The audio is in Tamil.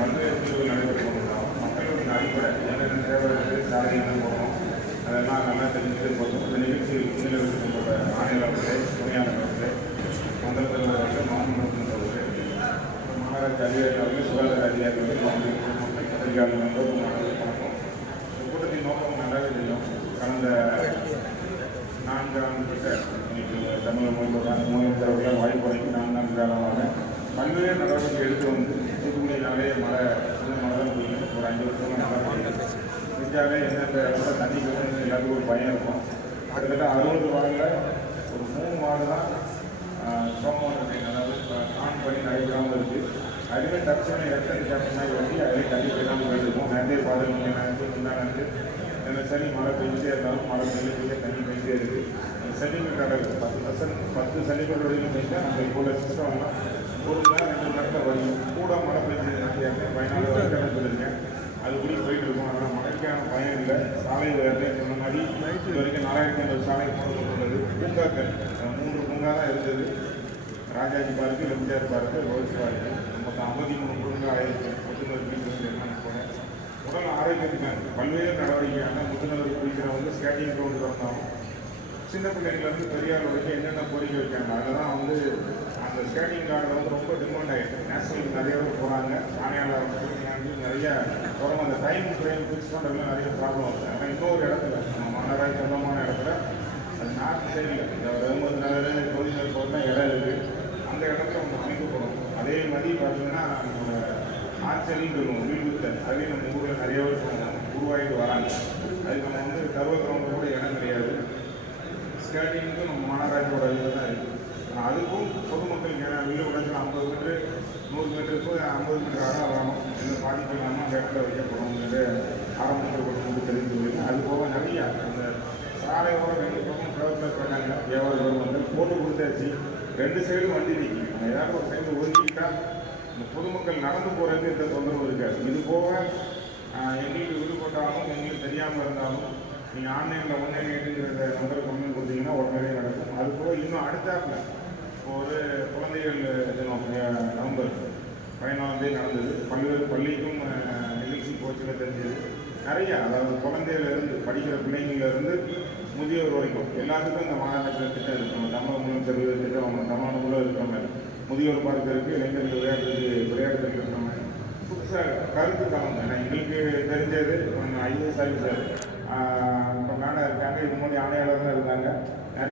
பல்வேறு பிரிவுகள் நடைபெற்று கொண்டிருக்கோம் மக்களுடைய அடிப்படை என்னென்ன தேவை சாலை என்ன போகணும் அதெல்லாம் நல்லா தெரிஞ்சுட்டு போதும் இந்த நிகழ்ச்சி உண்மையிலிருக்கின்ற ஆணையாளர்களே துணையாளர்களே மந்திரத்தலைவர்கள் மாநிலத்தினர்கள் மாநகராட்சி அதிகாரிகள் சுகாதார அதிகாரிகள் அதிகாரிகள் வணக்கம் இந்த கூட்டத்தின் நோக்கம் நல்லாவே தெரியும் கடந்த நான்கு கிட்ட இன்னைக்கு தமிழக மொழி மூலம் வாய்ப்பு வரைக்கும் நான் நன்றாக பல்வேறு நடவடிக்கை எடுத்து வந்து தூத்துக்குடியினாலே மழை மழை தான் ஒரு அஞ்சு வருஷமாக நல்லா பெய்யும் செஞ்சாலே எந்தெந்த இடத்துல தண்ணி போகணும்னு எல்லாத்துக்கும் ஒரு பயம் இருக்கும். கிட்டத்தட்ட அறுபது வாரில் ஒரு மூணு வாரம் தான் சோமவாரம் அதாவது ஆன் பண்ணி நடைபெறாமல் இருக்குது அதுவே தற்சமயம் எத்தனை கேப்டனாக வந்து அதிலே தண்ணி போயிடாமல் போயிருக்கும் நிறைய பாதைகள் நினைச்சு முன்னாடி இந்த சனி மழை பெஞ்சிட்டே இருந்தாலும் மழை பெய்ய தண்ணி பெய்ஞ்சே இருக்குது அந்த சனிகள் பத்து பர்சன்ட் பத்து சனிகள் வரையும் பெஞ்சால் நம்ம இப்போ உள்ள சிஸ்டம் ஒரு மணி நேரம் ரெண்டு மணி வரும் கூட மழை பெஞ்சதுன்னா ஏற்கனவே பயனாளர் வரைக்கும் சொல்லியிருக்கேன் அதுபடி போயிட்டு இருக்கும் அதனால் மழைக்கான பயம் இல்லை சாலை ஏற்கனவே சொன்ன மாதிரி இது வரைக்கும் நாலாயிரத்தி ஐநூறு சாலை போடப்பட்டுள்ளது பூங்காக்கள் அஹ் மூன்று பூங்கா தான் இருந்தது Rajaji park MGR park rose park மொத்தம் ஐம்பத்தி மூணு பூங்கா ஆயிரத்தி முத்துநூறு பீச் என்னன்னு போனேன் உடல் ஆரோக்கியத்துக்கான பல்வேறு நடவடிக்கையான முத்துநூறு பீச்சில் வந்து ஸ்கேட்டிங் கிரவுண்ட் வந்தாலும் சின்ன பிள்ளைங்கள்லேருந்து பெரியார் வரைக்கும் என்னென்ன கோரிக்கை வைக்காங்க அதெல்லாம் வந்து அந்த ஸ்கேட்டிங் கார்டில் வந்து ரொம்ப டிமாண்ட் ஆகிடுது நேஷனலுக்கு நிறைய பேர் போகிறாங்க ஆணையாளர் வந்து நிறைய வரும். அந்த டைம் ஃப்ரேம் ஃபிக்ஸ் பண்ணுறதுல நிறைய ப்ராப்ளம் இருக்குது ஆனால் இன்னொரு இடத்துல நம்ம மன்னராய் சொந்தமான இடத்துல அது நார்த் சைடில் இந்த ரெகும்பது நகர் கோயில் போட்டால் இடம் இருக்குது அந்த இடத்துல நம்ம அமைக்கப்படும் அதே மாதிரி பார்த்தீங்கன்னா நம்ம ஆச்சரியம் சொல்லுவோம் வீடு அதே நம்ம ஊரில் நிறைய பேர் உருவாகிட்டு வராங்க. அதுக்கு நம்ம வந்து கருவ கிரவுண்டில் கூட இடம் கிடையாது நம்ம மாநகராட்சியோட இதில் தான் இருக்குது ஆனால் அதுக்கும் பொதுமக்களுக்கு ஏன்னா வீடு உடச்சு ஐம்பது மீட்ரு நூறு மீட்டருக்கு ஐம்பது மீட்டர் அடம் வரணும். எந்த பாதிப்பு இல்லாமல் அந்த வைக்கப்படணுங்கிறது வைக்கப்படும் என்று ஆரம்பத்தில் கொண்டு தெரிந்து கொள்ளுங்க. அது போக நிறைய அந்த சாலையோட ரெண்டு பக்கம் டெவலப் பண்ணாங்க வியாபாரம் வந்து போட்டு கொடுத்தாச்சு ரெண்டு சைடும் வண்டி நிற்கும் நம்ம ஏதாவது ஒரு சைடு ஒதுக்கிட்டால் இந்த பொதுமக்கள் நடந்து போகிறதுக்கு எந்த தொந்தரவும் இருக்காது. இது போக எங்களுக்கு விடுபட்டாலும் எங்களுக்கு தெரியாமல் இருந்தாலும் நீங்கள் ஆன்லைனில் ஒன்றே எட்டுங்கிற நம்பருக்கு ஒன்று கொடுத்தீங்கன்னா உடனே நடக்கும். அது போக இன்னும் அடுத்தாப்புல இப்போ ஒரு குழந்தைகள் தினம் நவம்பர் பதினாலாம் நடந்தது. பல்வேறு பள்ளிக்கும் நிகழ்ச்சி போச்சுன்னு தெரிஞ்சது. நிறையா அதாவது குழந்தையிலேருந்து படிக்கிற பிள்ளைங்கள்ல இருந்து முதியோர் வரைக்கும் எல்லாத்துக்கும் இந்த மாநகரத்தில் திட்டம் இருக்கணும் நம்ம மூலம் முதலமைச்சர் திட்டம் அவங்க தமிழ்நாடுக்குள்ள இருக்கிற முதியோர் பார்க்க இளைஞர்கள் விளையாட்டுக்கு விளையாட்டுக்கு இருக்கிற புதுசாக கருத்து கலந்து ஏன்னா எங்களுக்கு தெரிஞ்சது ஐஏஎஸ் ஆஃபீஸர் இதுக்கு முன்னாடி ஆணையாளர் இருந்தாங்க.